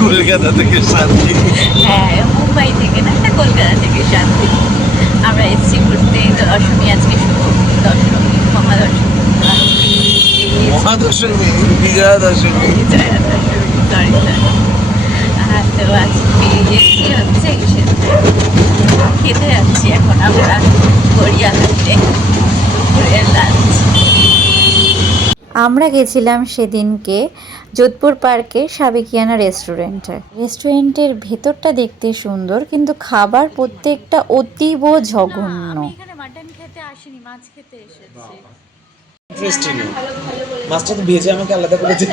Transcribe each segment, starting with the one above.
কলকাতা থেকে শান্তি। হ্যাঁ মুম্বাই থেকে না এটা কলকাতা থেকে শান্তি। আমরা এসেছি ঘুরতে দশমী আজকে শুভ দশমী মহাদশমী। মহাদশমী বিজয়া দশমী বিজয়া দশমী সরি আর তো আজকে এসেছি হচ্ছে খেতে যাচ্ছি এখন আমরা গড়িয়াহাটে দুপুরের লাঞ্চ আমরা গেছিলাম সেদিনকে যোধপুর পার্কে সাবেকিয়ানা রেস্টুরেন্টে। রেস্টুরেন্টের ভেতরটা দেখতে সুন্দর কিন্তু খাবার প্রত্যেকটা অতীব জঘন্য। মাটন খেতে আসিনি মাছ খেতে এসেছি। ইন্টারেস্টিং মাছটা তো ভেজে আমাকে আলাদা করে দিল।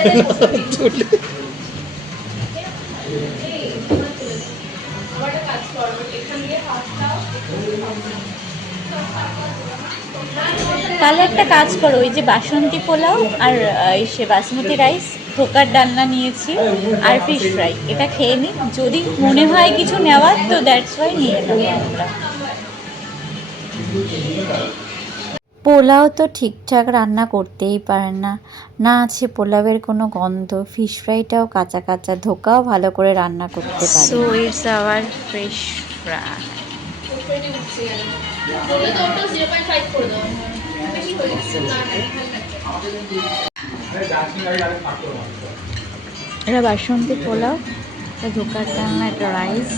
তাহলে একটা কাজ করো ওই যে বাসন্তী পোলাও আর এই সে বাসমতি রাইস ধোকার ডালনা নিয়েছি আর ফিশ ফ্রাই এটা খেয়ে নিই। যদি মনে হয় কিছু নেওয়ার তো দ্যাটস ওয়াই নিয়ে নেব আমরা পোলাও তো ঠিকঠাক রান্না করতেই পারেন না। না আছে পোলাওয়ের কোনো গন্ধ। ফিশ ফ্রাইটাও কাঁচা কাঁচা ধোকাও ভালো করে রান্না করতে পারে। So it's our fish fry এটা বাসন্তী পোলাও এটা ধোকার ডালনা একটা রাইস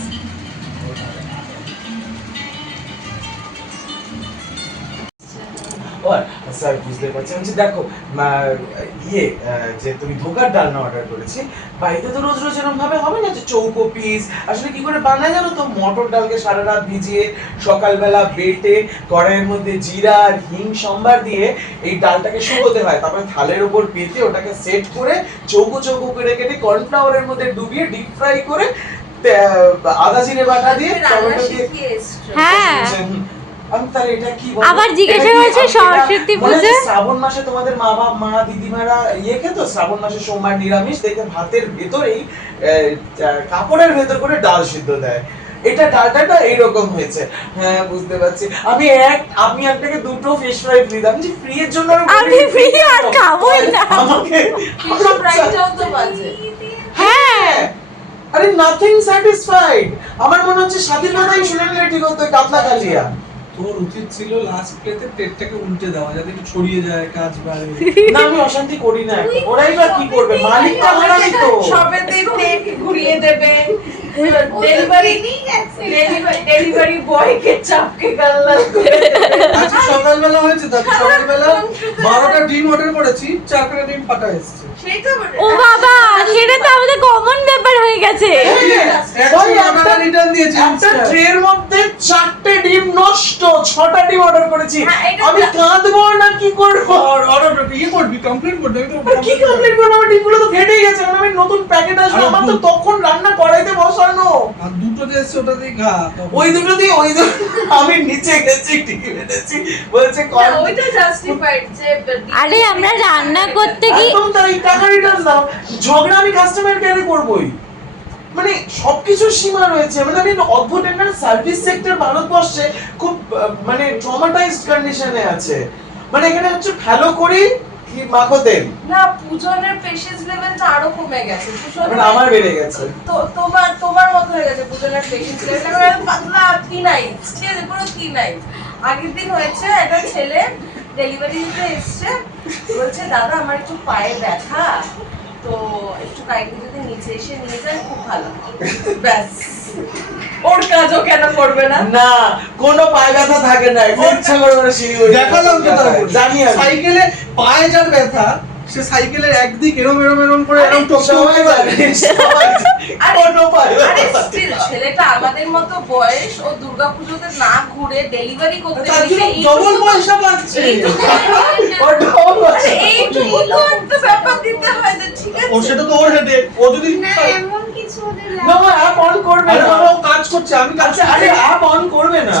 স্যার বুঝতে পারছি আমি যে দেখো ইয়ে যে তুমি ধোকার ডালনা অর্ডার করেছি বাড়িতে তো রোজ রোজ এরকম ভাবে হবে না যে চৌকো পিস আসলে কি করে বানায় জানো তো? মটর ডালকে সারা রাত ভিজিয়ে সকালবেলা বেটে কড়াইয়ের মধ্যে জিরা আর হিং সম্বার দিয়ে এই ডালটাকে শুকোতে হয়। তারপরে থালের উপর পেতে ওটাকে সেট করে চৌকো চৌকো করে কেটে কর্নফ্লাওয়ারের মধ্যে ডুবিয়ে ডিপ ফ্রাই করে আদা জিরে বাটা দিয়ে টমেটো দিয়ে হ্যাঁ। আবার জিজ্ঞাসা করেছে সরস্বতী পুজো? শ্রাবণ মাসে তোমাদের মা বাবা মা দিদিমারা ইয়ে খেতো শ্রাবণ মাসে সোমবার নিরামিষ দেখে ভাতের ভেতরেই কাপড়ের ভেতর করে ডাল সিদ্ধ দেয়। এটা ডালটা না এইরকম হয়েছে। হ্যাঁ বুঝতে পারছি। আমি এক আমি আপনাকে দুটো ফিশ ফ্রাই ফ্রি দাম যে ফ্রি এর জন্য আমি free আর খাবোই না। আমাকে বাজে। হ্যাঁ। আরে নাথিং স্যাটিসফাইড আমার মনে হচ্ছে স্বাধীনতাই শুনে নিলে ঠিক হতো কাতলা কালিয়া। তোর উচিত ছিল লাস্ট প্লেতে প্লেটটাকে উল্টে দেওয়া যাতে ছড়িয়ে যায় কাজ বাড়ে। না আমি অশান্তি করি না ওরাই বা কি করবে? মালিকটা তো সবে তেল ঘুরিয়ে দেবে। ডেলিভারি ডেলিভারি বয়কে চাপকে গাল্লা আজকে সকালবেলা হয়েছে তো সকালবেলা বারোটা ডিম অর্ডার করেছি চারটা ডিম ফাটা এসছে। ও বাবা সেটা তো আমাদের কমন হয়ে গেছে। ওই একটা রিটার্ন দিয়েছি। একটা ট্রের মধ্যে চারটে ডিম নষ্ট ছটা ডিম অর্ডার করেছি। হ্যাঁ, আমি কাঁদবো না কি করব? অর্ডার ইয়ে করবি? কমপ্লেন করবি? আমি কি কমপ্লিট করব? আমার ডিমগুলো তো ফেটেই গেছে। আমি নতুন প্যাকেট আসবে। আমার তো তখন রান্না করাইতে বসানো। আর দুটো যে এসছে ওটা দিয়ে ওই দুটো দিয়ে ওই দুটো আমি নিচে গেছি এনেছি। বলছে ওইটা জাস্টিফাইড যে আরে আমরা রান্না করতে কি একদম তাই টাকা রিটার্ন দাও। ঝগড়া আমি কাস্টমার কেয়ারে করবই। মানে সবকিছুর সীমা রয়েছে। মানে আমি অদ্ভুত একটা সার্ভিস সেক্টর ভারতবর্ষে খুব মানে ট্রমাটাইজড কন্ডিশনে আছে। মানে এখানে হচ্ছে ভালো করি কি মাখো তেল। না পূজনের পেশেন্স লেভেলটা আরও কমে গেছে। পূজন মানে আমার বেড়ে গেছে। তো তোমার তোমার মতো হয়ে গেছে পূজনের পেশেন্স লেভেল পাতলা থিনাইট ঠিক আছে পুরো থিনাইট আগের দিন হয়েছে একটা ছেলে ডেলিভারি দিতে এসছে। বলছে দাদা আমার একটু পায়ে ব্যথা তো একটু কাইন্ডলি যদি নিচে এসে নিয়ে যায় খুব ভালো। ব্যাস। ওর কাজও কেন করবে না? না কোনো পায়ে ব্যথা থাকে না। ইচ্ছা করে সিঁড়ি বইতে দেখালাম তো জানি আমি। সাইকেলে পায়ে যার ব্যথা সে সাইকেলের একদিক এরম এরম এরম করে এরম সবাই। আরে না। ছেলেটা আমাদের মতো বয়স ও দুর্গাপুজোতে না ঘুরে ডেলিভারি করতে তার জন্য ডবল পয়সা পাচ্ছে। এইটুকু ও ঢোল আরে বাজে। এইটুকু তো একটা ব্যাপার দিতে হয় যে ঠিক ও আছে? সেটা তো ওর হেডে ও যদি না অ্যাপ অন করবে না। ও কাজ করছে আমি কাজ আচ্ছা আরে অ্যাপ অন করবে না।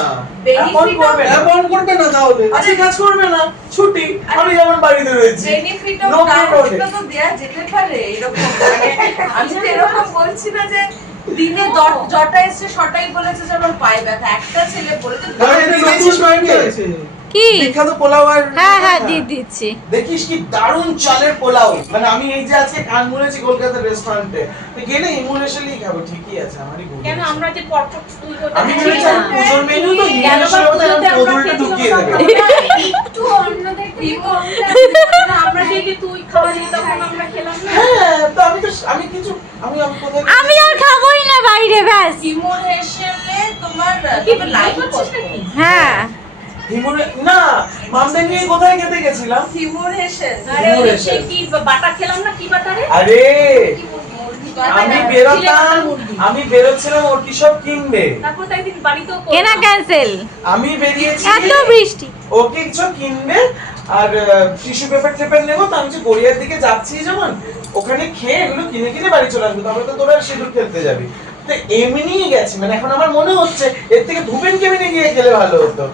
অ্যাপ অন করবে অ্যাপ অন করবে না তাহলে। আজকে কাজ করবে না। ছুটি আমি যেমন বাড়িতে রয়েছি। Benefit of problem. তো দেয়া যেতে পারে এরকম। মানে আমি তো এরকম বলছি না যে দিনে জটা এসছে সটাই বলেছে যে আমার পায়ে ব্যথা। একটা ছেলে বলেছে কি? পোলাও আর হ্যাঁ হ্যাঁ দিয়ে দিচ্ছি। দেখিস কি দারুণ চালের পোলাও। মানে আমি এই যে আজকে কান মুড়েছি কলকাতার রেস্টুরেন্টে তো গেলে ইমোশনালি খাব ঠিকই আছে আমারই ভুল কেন আমরা যে তুই করে আমি ভেবেছি পুজোর মেনু তো ইমোশনাল ঢুকিয়ে দেবে একটু থেকে আমরা তুই খাওয়ালি তখন আমরা খেলাম না? হ্যাঁ তো আমি তো আমি কিছু আমি আমি কোথায় আমি আর খাবোই না বাইরে ব্যাস। হেসেলে তোমার কি তোমার লাইভ করছিস নাকি? হ্যাঁ। হিমুরে না মামদের নিয়ে কোথায় খেতে গেছিলাম? আরে ওই মুড়ে সেই এসে। কি বাটা খেলাম না কি বাটা রে? আরে আমি। বেরোতাম আমি বেরোচ্ছিলাম ওর কি সব কিনবে? তারপর। কেনা ক্যান্সেল আমি বেরিয়েছি। এত বৃষ্টি। ওকে কিছু কিনবে আর টিস্যু পেপার টেপার নেব তো আমি যে গড়িয়ার দিকে যাচ্ছি যেমন ওখানে খেয়ে এগুলো কিনে কিনে বাড়ি চলে আসব তারপরে তো তোরা সিঁদুর খেলতে যাবি। তো এমনিই গেছি মানে এখন আমার মনে হচ্ছে এর থেকে ধুপেন কেবিনে গিয়ে খেলে ভালো হতো।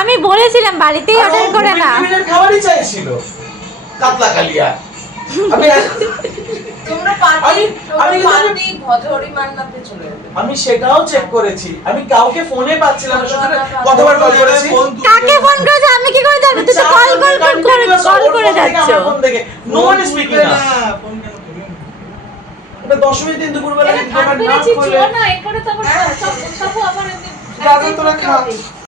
আমি বলেছিলাম বাড়িতেই অর্ডার করে না খাবারই চাইছিল। কাতলা কালিয়া। আমি তোমরা পার্টি আমি- তোমরা আমি কিন্তু- পার্টি ভজহরি মান্নাতে চলে যাবে। আমি সেটাও চেক করেছি। আমি কাউকে ফোনে পাচ্ছিলাম কতবার কল করেছি। কাকে ফোন করেছ? আমি কি করে জানব? তুই তো কল কল কল করে কল করে যাচ্ছ। নো ওয়ান ইজ স্পিকিং না দশমীর দিন দুপুরবেলা এটা যদি ভাত দোকান না বেড়েছি খুলে চলো না এরপরে তো আবার সব সব আবার এমনি দাদা তোরা খা